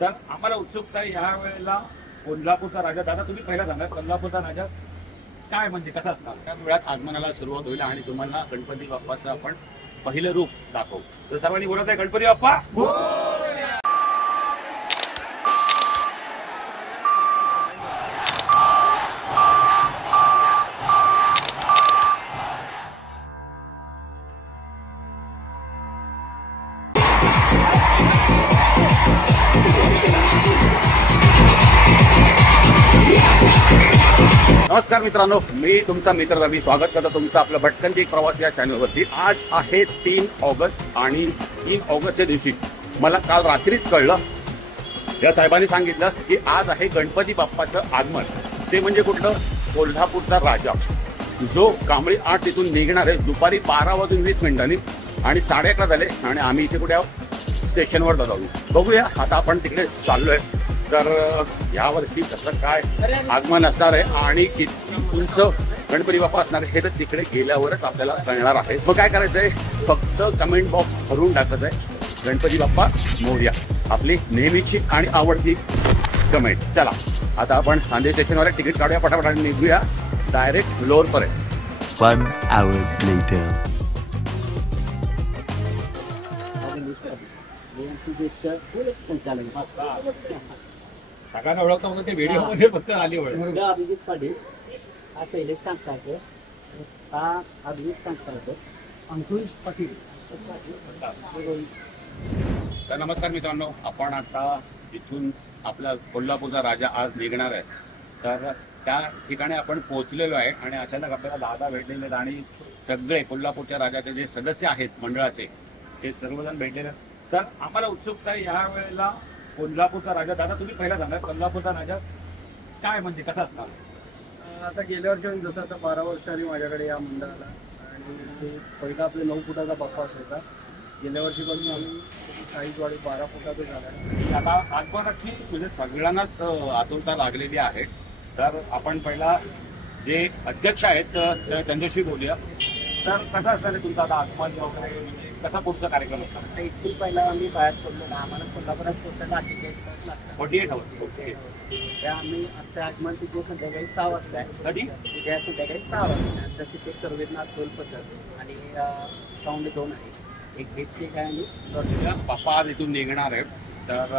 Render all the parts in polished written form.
तर आम्हाला उत्सुकता आहे ह्या वेळेला कोल्हापूरचा राजा. दादा तुम्ही पहिला सांगा, कोल्हापूरचा राजा काय म्हणजे कसा असणार? त्या वेळात आगमनाला सुरुवात होईल आणि तुम्हाला गणपती बाप्पाचं आपण पहिलं रूप दाखवू. तर सर्वांनी बोलत आहे गणपती बाप्पा. नमस्कार मित्रांनो, मी तुमचा मित्र रवी स्वागत करतो तुमचं आपलं भटकंती एक प्रवास या चॅनलवरती. आज आहे 3 ऑगस्ट आणि 3 ऑगस्टच्या दिवशी मला काल रात्रीच कळलं, या साहेबांनी सांगितलं की आज आहे गणपती बाप्पाचं आगमन. ते म्हणजे कुठलं? कोल्हापूरचा राजा, जो कांबळी 8 तिथून निघणार आहे दुपारी 12:20 आणि 11:30 झाले आणि आम्ही इथे कुठे आहोत? स्टेशनवर जाऊ. बघूया आता आपण तिकडे चाललोय. तर यावर्षी कसं काय आगमन असणार आहे आणि किती उंच गणपती बाप्पा असणार आहे हे तर तिकडे गेल्यावरच आपल्याला कळणार आहे. मग काय करायचं आहे, फक्त कमेंट बॉक्स भरून टाकायचं आहे गणपती बाप्पा मोरया, आपली नेहमीची आणि आवडती कमेंट. चला आता आपण नांदेड स्टेशनवर तिकीट काढूया, पटापट आणि निघूया डायरेक्ट लोअर पर्यंत. 1 hour later. सगळ्यांना ओळखतो म्हणून ते व्हिडिओ मध्ये फक्त आली ओळख. अभिजित पाटील हा शैलेश तांगसाळकर, हा अभिजित तांगसाळकर, अंकुश पाटील. तर नमस्कार मित्रांनो, आपण आता इथून आपला कोल्हापूरचा राजा आज निघणार आहे. तर त्या ठिकाणी आपण पोहोचलेलो आहे आणि अचानक आपल्याला दादा भेटलेले आहेत आणि सगळे कोल्हापूरच्या राजाचे जे सदस्य आहेत मंडळाचे ते सर्वजण भेटलेले आहेत. तर आम्हाला उत्सुकता आहे ह्या वेळेला कोल्हापूरचा राजा. दादा तुम्ही पहिला सांगा, कोल्हापूरचा राजा काय म्हणजे कसा असणार? आता गेल्या वर्षी जसं आता 12 वर्ष आली माझ्याकडे या मंडळाला आणि पहिला आपले 9 फुटाचा बाप्पा असायचा. गेल्या वर्षीपासून आम्ही साईज वाढी 12 फुटाचं झाला. आता आगमनाची म्हणजे सगळ्यांनाच आतुरता लागलेली आहे. तर आपण पहिला जे अध्यक्ष आहेत त्यांच्याशी बोलूया. तर कसं असणार आहे तुमचं आता आगमन वगैरे, म्हणजे कसा पुढचा कार्यक्रम असणार? आता इथून पहिला आम्ही बाहेर पडलो ना, आम्हाला कोल्हापुरात पोहोचायला 48 तास लागतात. 48 आवर्स. ओके. त्या आम्ही आमचं आगमन तिथे संध्याकाळी 6 वाजता आहे. कधी? उद्या संध्याकाळी 6 वाजता आहे. तर तिथे करवीरनाथ टोल पद्धत आणि साऊंड 2 आहे, एक बीच स्टिक आहे आणि बाप्पा आज इथून निघणार आहे. तर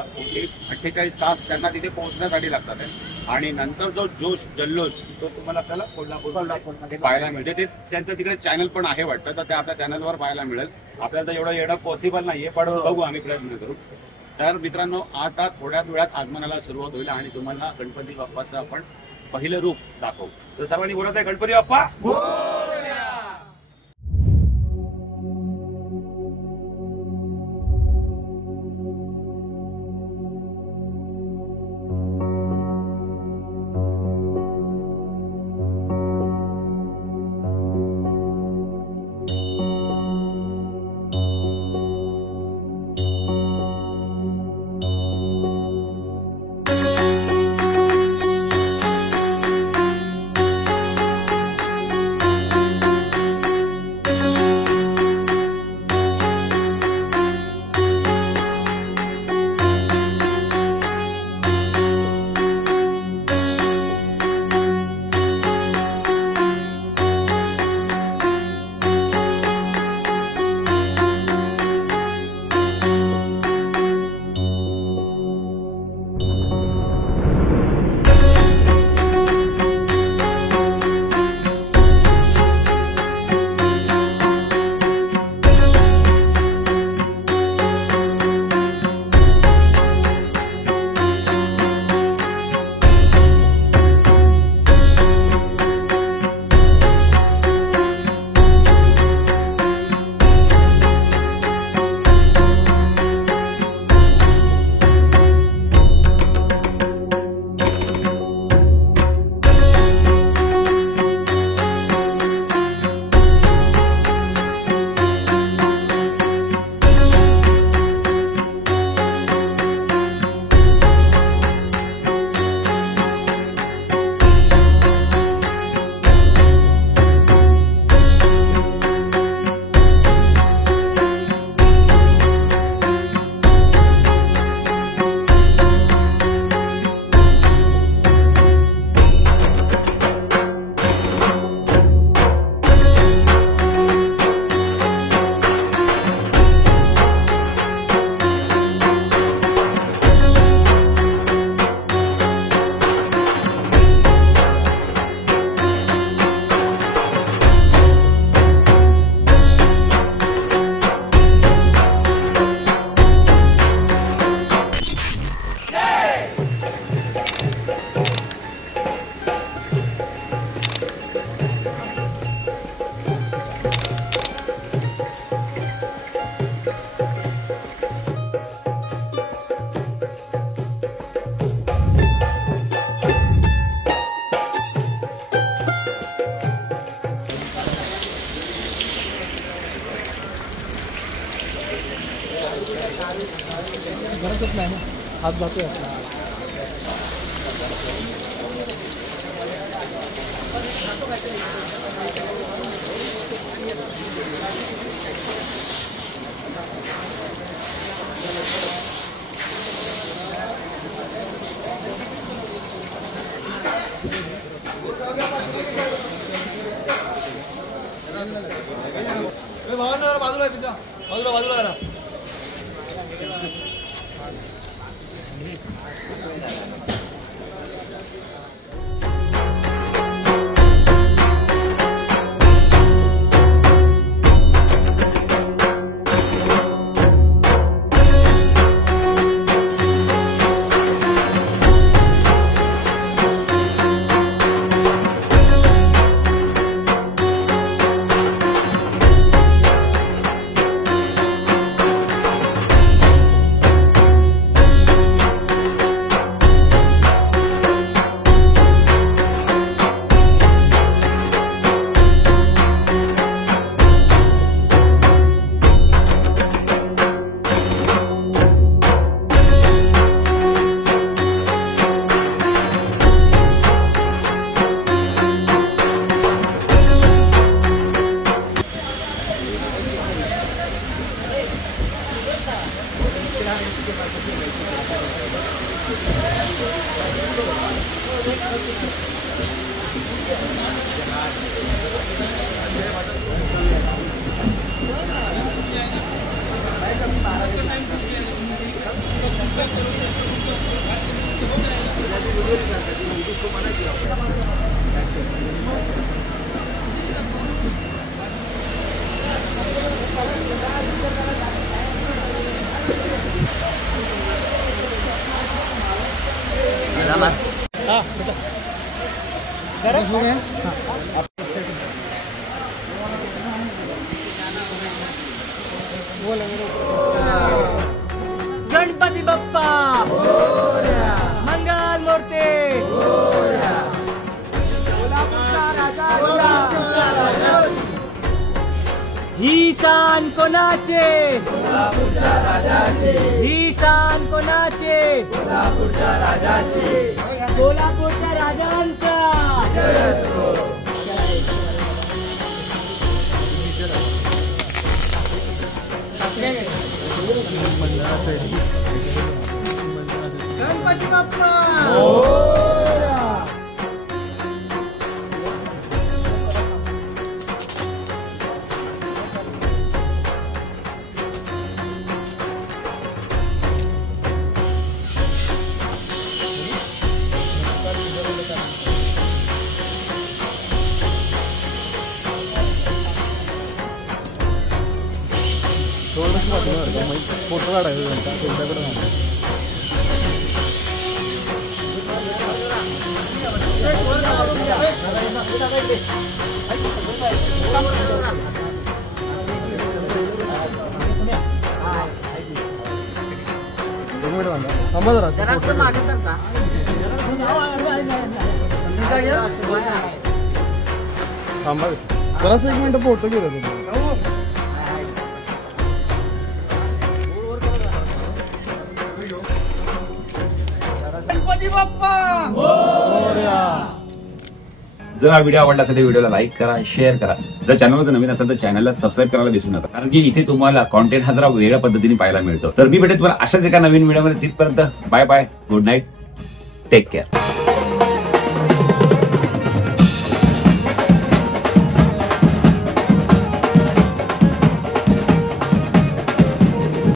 48 तास त्यांना तिथे पोहोचण्यासाठी लागतात आहे. आणि नंतर जो जोश जल्लोष तो तुम्हाला आपल्याला कोल्हापूरमध्ये पाहायला मिळते. ते त्यांचं तिकडे चॅनल पण आहे वाटतं, तर ते आपल्या चॅनलवर पाहायला मिळेल. आपल्याला तर एवढं येणं पॉसिबल नाहीये, पण बघू आम्ही प्रयत्न करू. तर मित्रांनो, आता थोड्या वेळात आगमनाला सुरुवात होईल आणि तुम्हाला गणपती बाप्पाचं आपण पहिलं रूप दाखवू. तर सर्वांनी बोलत आहे गणपती बाप्पा. नाही ना, हात जातोय आपला. बाजूला बाजूला बाजूला गणपती बाप्पा मंगल मूर्ती ही शान कोणाचे ही शान कोणाचे कोल्हापूरच्या राजांचा गणपती बाप्पा फोटो काढायचा तुमच्याकडे जरासं 1 मिनिट फोटो घेऊ तुम्ही. जर हा व्हिडिओ आवडला असेल तर व्हिडिओला लाईक करा, शेअर करा. जर चॅनलवर नवीन असेल तर चॅनलला सबस्क्राईब करायला विसरू नका, कारण की इथे तुम्हाला कॉन्टेंट हा जरा वेगळ्या पद्धतीने पाहायला मिळतो. तर मी भेटेन तुम्हाला अशाच एका नवीन व्हिडिओमध्ये. तिथपर्यंत bye bye, good night, take care.